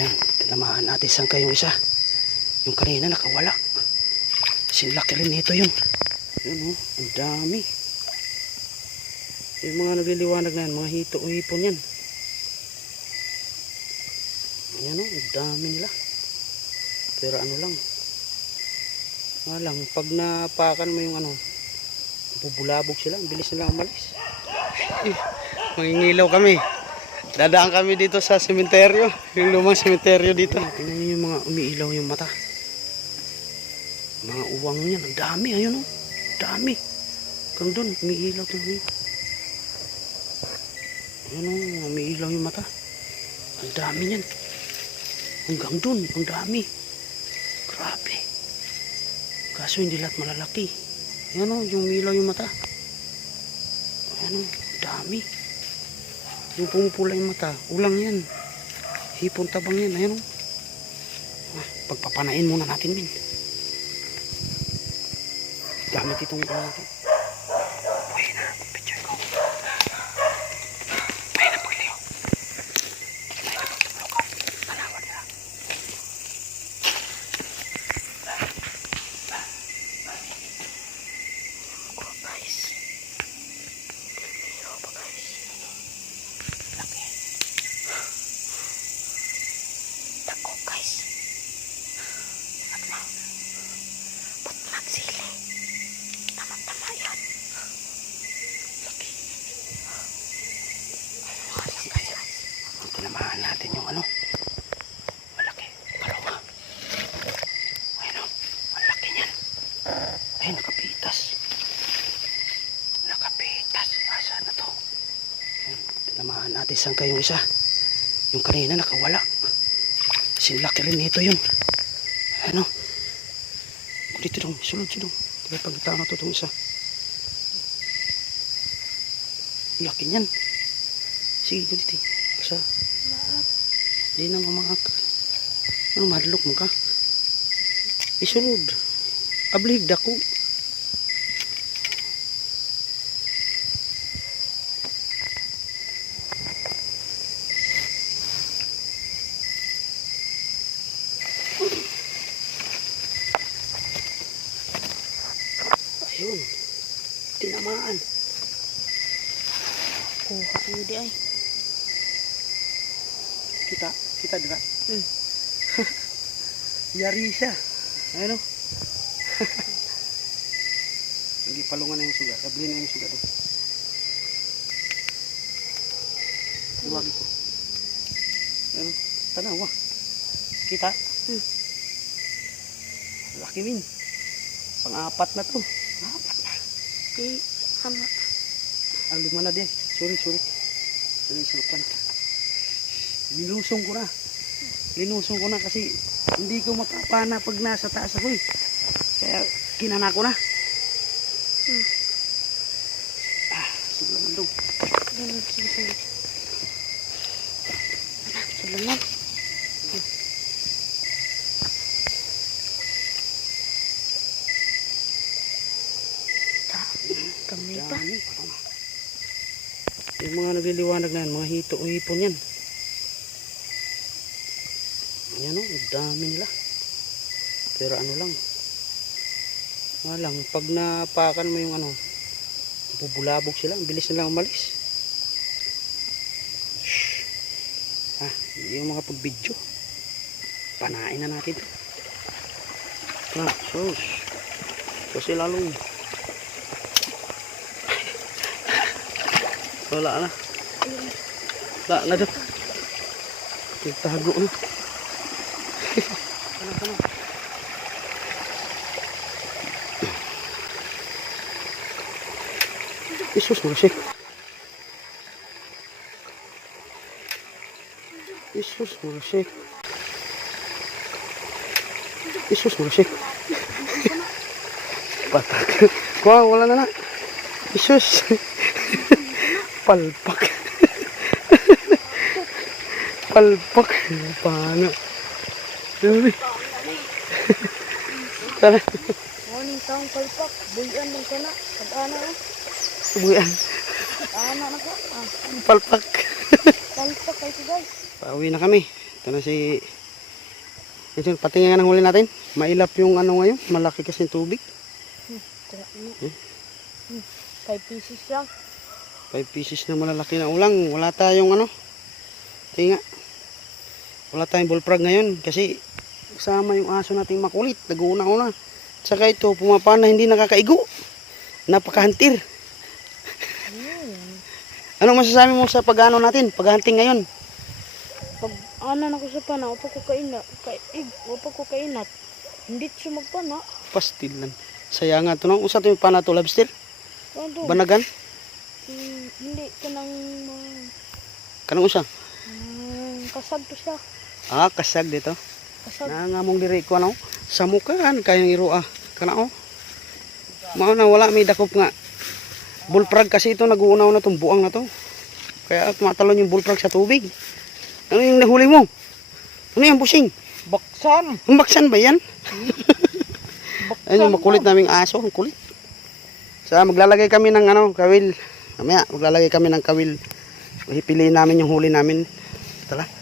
Ayan, tinamahan natin saan kayong isa. Yung kanina nakawala. Sinlaki rin nito yun. Ayan oh, ang dami. Yung mga nagliliwanag na yan, mga hito o hipon yan. Ayan oh, ang dami nila. Pero ano lang. Nga lang, pag napakan mo yung ano, bubulabog sila, ang bilis nila umalis. Mangingilaw kami. Dadaan kami dito sa sementeryo. Yung lumang sementeryo dito. Tingnan niyo yung mga umiilaw yung mata. Mga uwang yan. Ang dami. Ayun o. Dami. Hanggang doon. Umiilaw to. Ayun o. Umiilaw yung mata. Ang dami yan. Hanggang doon. Ang dami. Grabe. Kaso hindi lahat malalaki. Ayan o. Yung umiilaw yung mata. Ayan o. Dami. Yung pumupula yung mata, ulang yan. Hipon tabang yan, ayan o. Ah, pagpapanain muna natin, min. Gamit itong ano natin. Buhay na, picture ko. Buhay na, paglayo. Buhay na, paglayo ka. Tanawa nila. Oh, guys. Hero pa, guys. Laki. Dako guys. At na. Putmak sili. Tama-tama yan. Laki. Ayun guys. Tinamahan natin yung ano. Malaki. Paloma. Ayun o. Ang laki niyan. Nakapitas. Nakapitas. Asa na to? Ayan, tinamahan natin saan kayong isa. Yung kanina nakawala. Sinlaki rin nito yun. Ano? Dito dong, sulod sulod. Kaya pagkita na to itong isa. Laki niyan. Sige, ganito. Basta. Hindi na mamaak. Ano, madalok mo ka? Isulod. Ablig dako. Ayun. Tinamaan. Kuha ang di ay. Kita, kita dira. Hmm. Yari siya. Ano? Hindi palungan na yung suga. Kabili na yung suga doon. Luwag ito. Ano? Tanawa. Kita? Hmm. Laki min. Pang-apat na to. Apat na. Di, ama. Ah, lima na din. Sorry, sorry. Sorry, supan. Linusong ko na. Linusong ko na kasi hindi ko makapana pag nasa taas ako eh. Kaya kinana ko na. Hmm. Ah, sige naman daw. Ganun, sige, sige. Kami pa. Dami. Yung mga nagliliwanag na yan, mga hito o hipon yan. Ayan o, dami nila. Pero ano lang. Nga lang, pag napakan mo yung ano, bubulabog sila, ang bilis nila umalis. Ah, yung mga pag-video. Panain na natin to. Ah, sus. Kasi lalong Wala na. Wala na doon. Nagtago na. Ano? Isus mo siya. Isus mo siya. Isus mo siya. Patak. Kuha, wala na na. Isus. Palpak. Palpak. Paano? Dami. Tara. Morning taong kalpak. Buyan lang ka na. Pag-ana na. Subuyan. Pag-ana na ka. Ah, Palpak. kalpak kayo guys. Pauwi na kami. Ito na si... Ito, patingin nga ng huli natin. Mailap yung ano ngayon. Malaki kasi yung tubig. Tira mo. Hmm? Hmm. Five pieces lang. 5 pieces na malalaki na ulang. Wala tayong ano. Tinga. Wala tayong bullfrog ngayon. Kasi kasama yung aso nating makulit. Nag-uuna-una. Saka ito, pumapana, hindi nakakaigo. Napakahantir. Hmm. Anong masasabi mo sa pag-ano natin? Pag-hunting ngayon? Pag ano na ko sa pana, upa ko kainat. Kaig, upa ko kainat. Hindi siya magpana. Pastil lang. Saya nga ito. No? Usa ito yung pana to lobster. Ano? Banagan. Hmm, hindi ka nang uh, Kanong usa? hmm, kasag to siya. Ah, kasag dito. Kasag. Nangamong diri ko ano. Sa mukaan kayong iroa. Kana oh. Mao na wala may dakop nga. Bullfrog kasi ito nag-uunaw na tong buang na to. Kaya tumatalon yung bullfrog sa tubig. Ano yung nahuli mo? Ano yung busing? Baksan. Ang baksan ba yan? Baksan. Ayun yung makulit naming aso. Ang kulit. Sa maglalagay kami ng ano, kawil. Mamaya maglalagay kami ng kawil. Pipiliin namin yung huli namin. Tala.